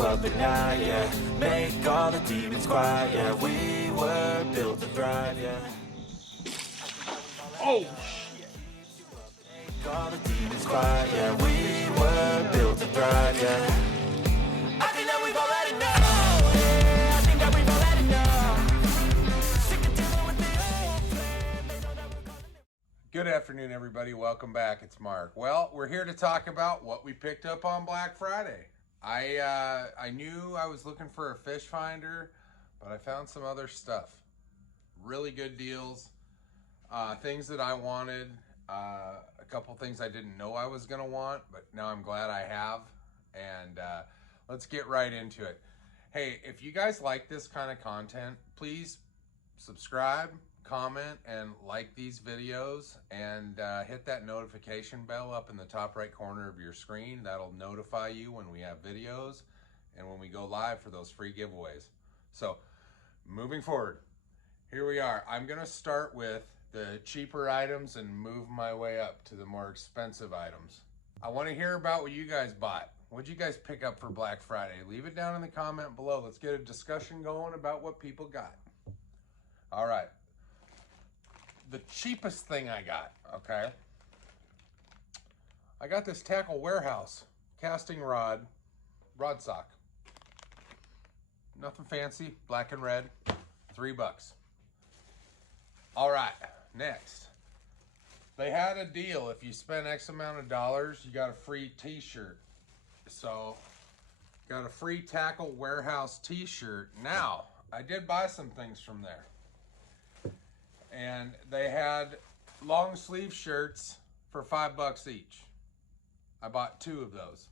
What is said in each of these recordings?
up at night, yeah. Make all the demons quiet, yeah. We were built to thrive, yeah. Oh, Make all the demons quiet, yeah. We were built to thrive, yeah. I think that we've all had enough, yeah. I think that we've all had enough. Sick of dealing with the old plan. They know that we're gonna live. good afternoon, everybody. Welcome back. It's Mark. Well, we're here to talk about what we picked up on Black Friday. I knew I was looking for a fish finder, but I found some other stuff. Really good deals, things that I wanted, a couple things I didn't know I was going to want, but now I'm glad I have. And let's get right into it. Hey, if you guys like this kind of content, please subscribe, comment, and like these videos, and hit that notification bell up in the top right corner of your screen. That'll notify you when we have videos and when we go live for those free giveaways. So moving forward, here we are. I'm gonna start with the cheaper items and move my way up to the more expensive items. I want to hear about what you guys bought. What'd you guys pick up for Black Friday? Leave it down in the comment below. Let's get a discussion going about what people got. All right. The cheapest thing I got, okay? I got this Tackle Warehouse casting rod sock. Nothing fancy, black and red, $3. All right, next. They had a deal. If you spend X amount of dollars, you got a free t-shirt. So, got a free Tackle Warehouse t-shirt. Now, I did buy some things from there. And they had long sleeve shirts for $5 each. I bought 2 of those.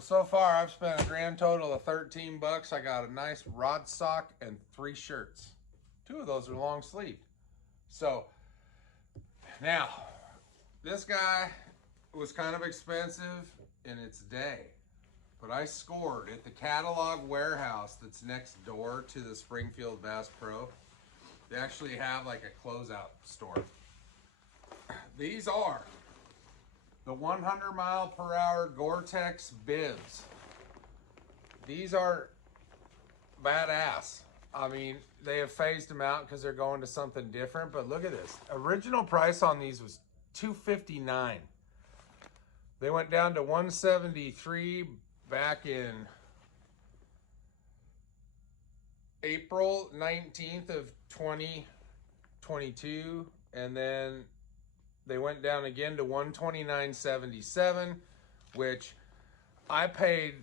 So far I've spent a grand total of $13. I got a nice rod sock and 3 shirts. 2 of those are long sleeved. So now, this guy was kind of expensive in its day, but I scored at the Catalog Warehouse that's next door to the Springfield Bass Pro. They actually have like a closeout store. These are the 100 mile per hour Gore-Tex bibs. These are badass. I mean, they have phased them out because they're going to something different, but look at this. Original price on these was $259. They went down to $173 back in April 19th of 2022, and then they went down again to $129.77, which I paid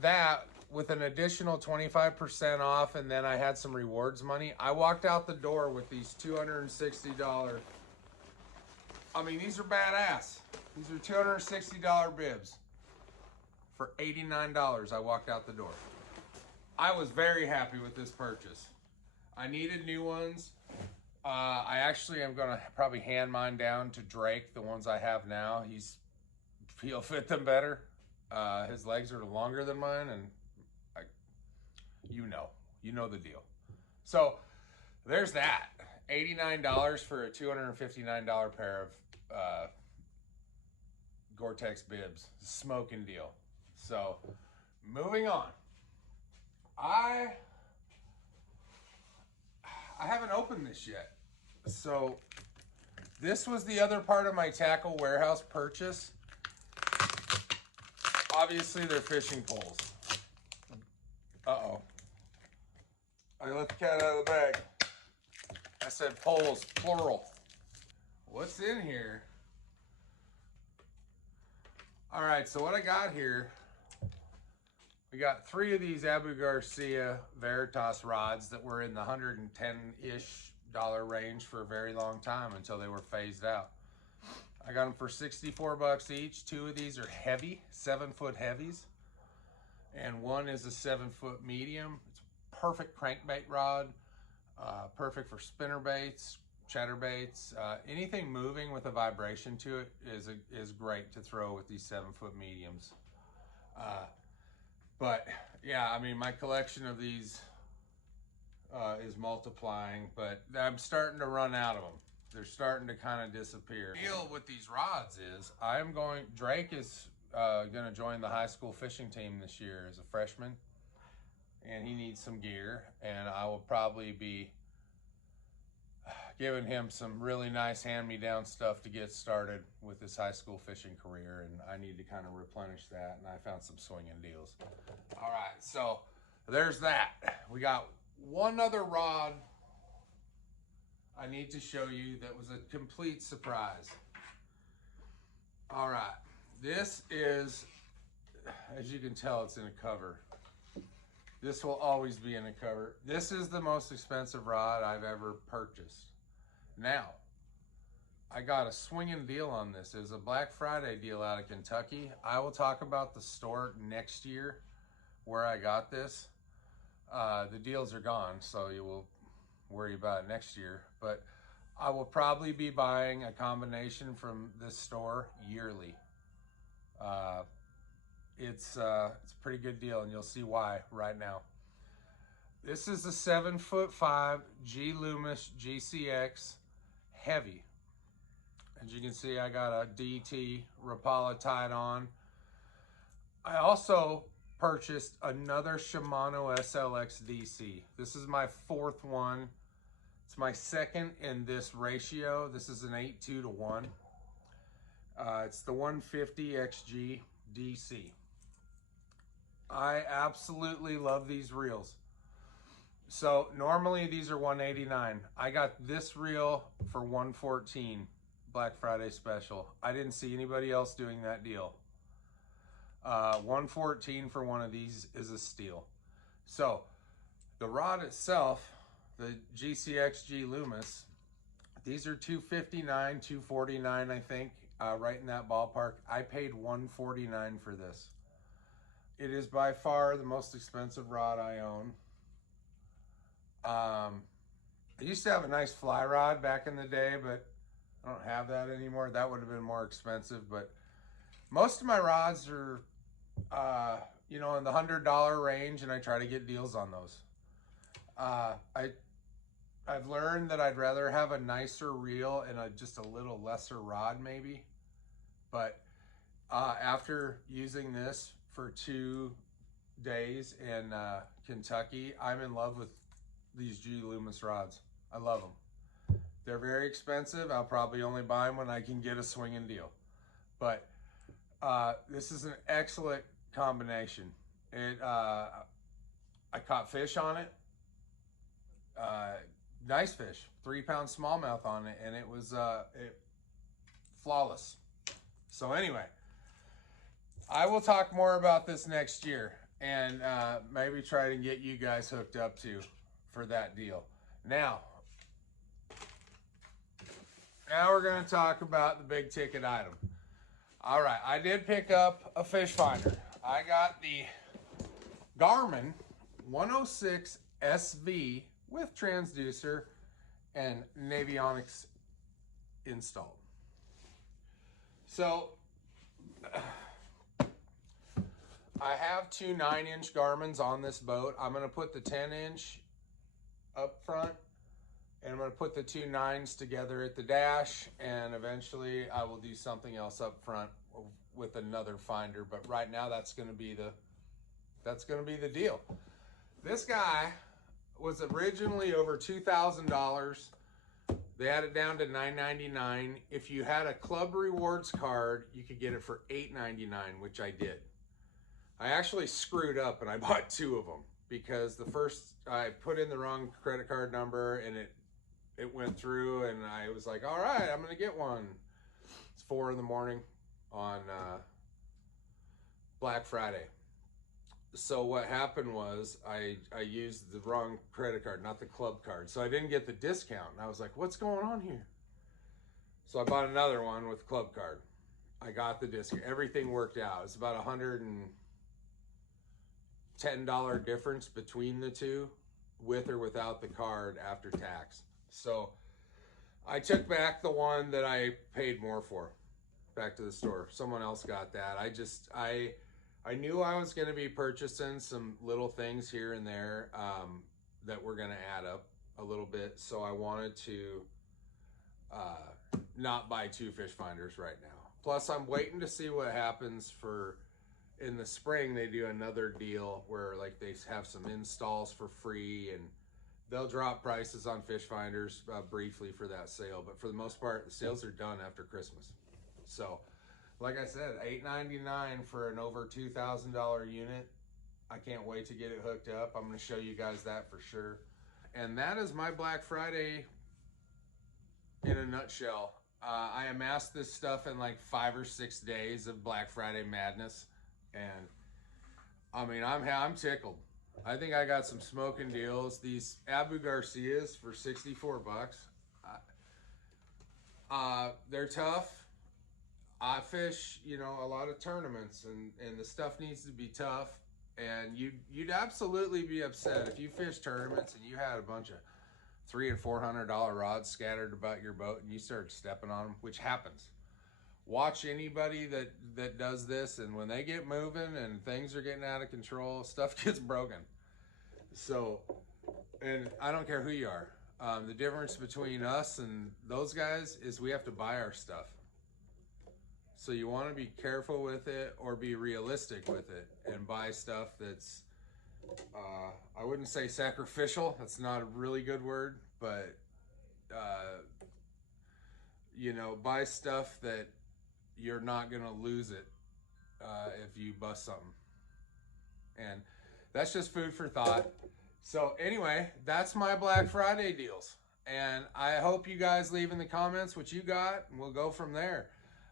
that with an additional 25% off, and then I had some rewards money. I walked out the door with these $260. I mean, these are badass. These are $260 bibs. For $89, I walked out the door. I was very happy with this purchase. I needed new ones. I actually am gonna probably hand mine down to Drake, the ones I have now. He'll fit them better. His legs are longer than mine, and you know the deal. So there's that. $89 for a $259 pair of Gore-Tex bibs. Smoking deal. So moving on. I haven't opened this yet. So this was the other part of my Tackle Warehouse purchase. Obviously they're fishing poles. Uh-oh. I let the cat out of the bag. I said poles, plural. What's in here? All right, so what I got here, we got 3 of these Abu Garcia Veritas rods that were in the $110-ish range for a very long time until they were phased out. I got them for $64 each. 2 of these are heavy, 7-foot heavies, and 1 is a 7-foot medium. It's a perfect crankbait rod, perfect for spinner baits, chatter baits. Anything moving with a vibration to it is great to throw with these 7-foot mediums. But yeah, I mean, my collection of these is multiplying, but I'm starting to run out of them. They're starting to kind of disappear. The deal with these rods is Drake is going to join the high school fishing team this year as a freshman, and he needs some gear, and I will probably be giving him some really nice hand-me-down stuff to get started with his high school fishing career, and I need to kind of replenish that, and I found some swinging deals. All right, so there's that. We got one other rod I need to show you that was a complete surprise. All right, this is, as you can tell, it's in a cover. This will always be in a cover. This is the most expensive rod I've ever purchased. Now, I got a swinging deal on this. It was a Black Friday deal out of Kentucky. I will talk about the store next year where I got this. The deals are gone, so you will worry about it next year. But I will probably be buying a combination from this store yearly. It's a pretty good deal, and you'll see why right now. This is a 7'5" G Loomis GCX heavy. As you can see, I got a DT Rapala tied on. I also purchased another Shimano SLX DC. This is my fourth one. It's my second in this ratio. This is an 8:2 to 1. It's the 150 XG DC. I absolutely love these reels. So normally these are $189. I got this reel for $114, Black Friday special. I didn't see anybody else doing that deal. $114 for one of these is a steal. So the rod itself, the GCX G Loomis, these are $259, $249, I think, right in that ballpark. I paid $149 for this. It is by far the most expensive rod I own. I used to have a nice fly rod back in the day, but I don't have that anymore. That would have been more expensive, but most of my rods are, you know, in the $100 range, and I try to get deals on those. I've learned that I'd rather have a nicer reel and just a little lesser rod maybe, but after using this for 2 days in Kentucky, I'm in love with these G Loomis rods. I love them. They're very expensive. I'll probably only buy them when I can get a swinging deal. But this is an excellent combination. I caught fish on it. Nice fish, 3-pound smallmouth on it, and it was flawless. So anyway, I will talk more about this next year, and maybe try to get you guys hooked up too for that deal. Now we're going to talk about the big ticket item. All right, I did pick up a fish finder. I got the Garmin 106 SV with transducer and Navionics installed. So I have two 9-inch Garmins on this boat. I'm going to put the 10-inch up front, and I'm going to put the two 9s together at the dash, and eventually I will do something else up front with another finder. But right now that's going to be the deal. This guy was originally over $2,000. They had it down to $9.99. If you had a Club Rewards card, you could get it for $8.99, which I did. I actually screwed up and I bought 2 of them because the first, I put in the wrong credit card number and it went through, and I was like, all right, I'm gonna get one. It's 4 in the morning on Black Friday. So what happened was I used the wrong credit card, not the club card. So I didn't get the discount. And I was like, what's going on here? So I bought another one with club card. I got the discount. Everything worked out. It's about $110 difference between the two, with or without the card after tax. So I took back the one that I paid more for, back to the store. Someone else got that. I knew I was going to be purchasing some little things here and there that were going to add up a little bit. So I wanted to not buy 2 fish finders right now. Plus, I'm waiting to see what happens for in the spring. They do another deal where like they have some installs for free, and they'll drop prices on fish finders briefly for that sale. But for the most part, the sales are done after Christmas. So, like I said, $8.99 for an over $2,000 unit. I can't wait to get it hooked up. I'm going to show you guys that for sure. And that is my Black Friday in a nutshell. I amassed this stuff in like 5 or 6 days of Black Friday madness, and I mean, I'm tickled. I think I got some smoking deals. These Abu Garcias for 64 bucks. They're tough. I fish, you know, a lot of tournaments, and the stuff needs to be tough. And you'd absolutely be upset if you fish tournaments and you had a bunch of $300 and $400 rods scattered about your boat and you start stepping on them, which happens. Watch anybody that does this, and when they get moving and things are getting out of control, stuff gets broken. So, and I don't care who you are. The difference between us and those guys is we have to buy our stuff. So you want to be careful with it, or be realistic with it, and buy stuff that's, I wouldn't say sacrificial. That's not a really good word, but, you know, buy stuff that you're not going to lose it if you bust something. And that's just food for thought. So anyway, that's my Black Friday deals. And I hope you guys leave in the comments what you got, and we'll go from there.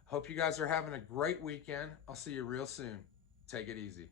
Hope you guys are having a great weekend. I'll see you real soon. Take it easy.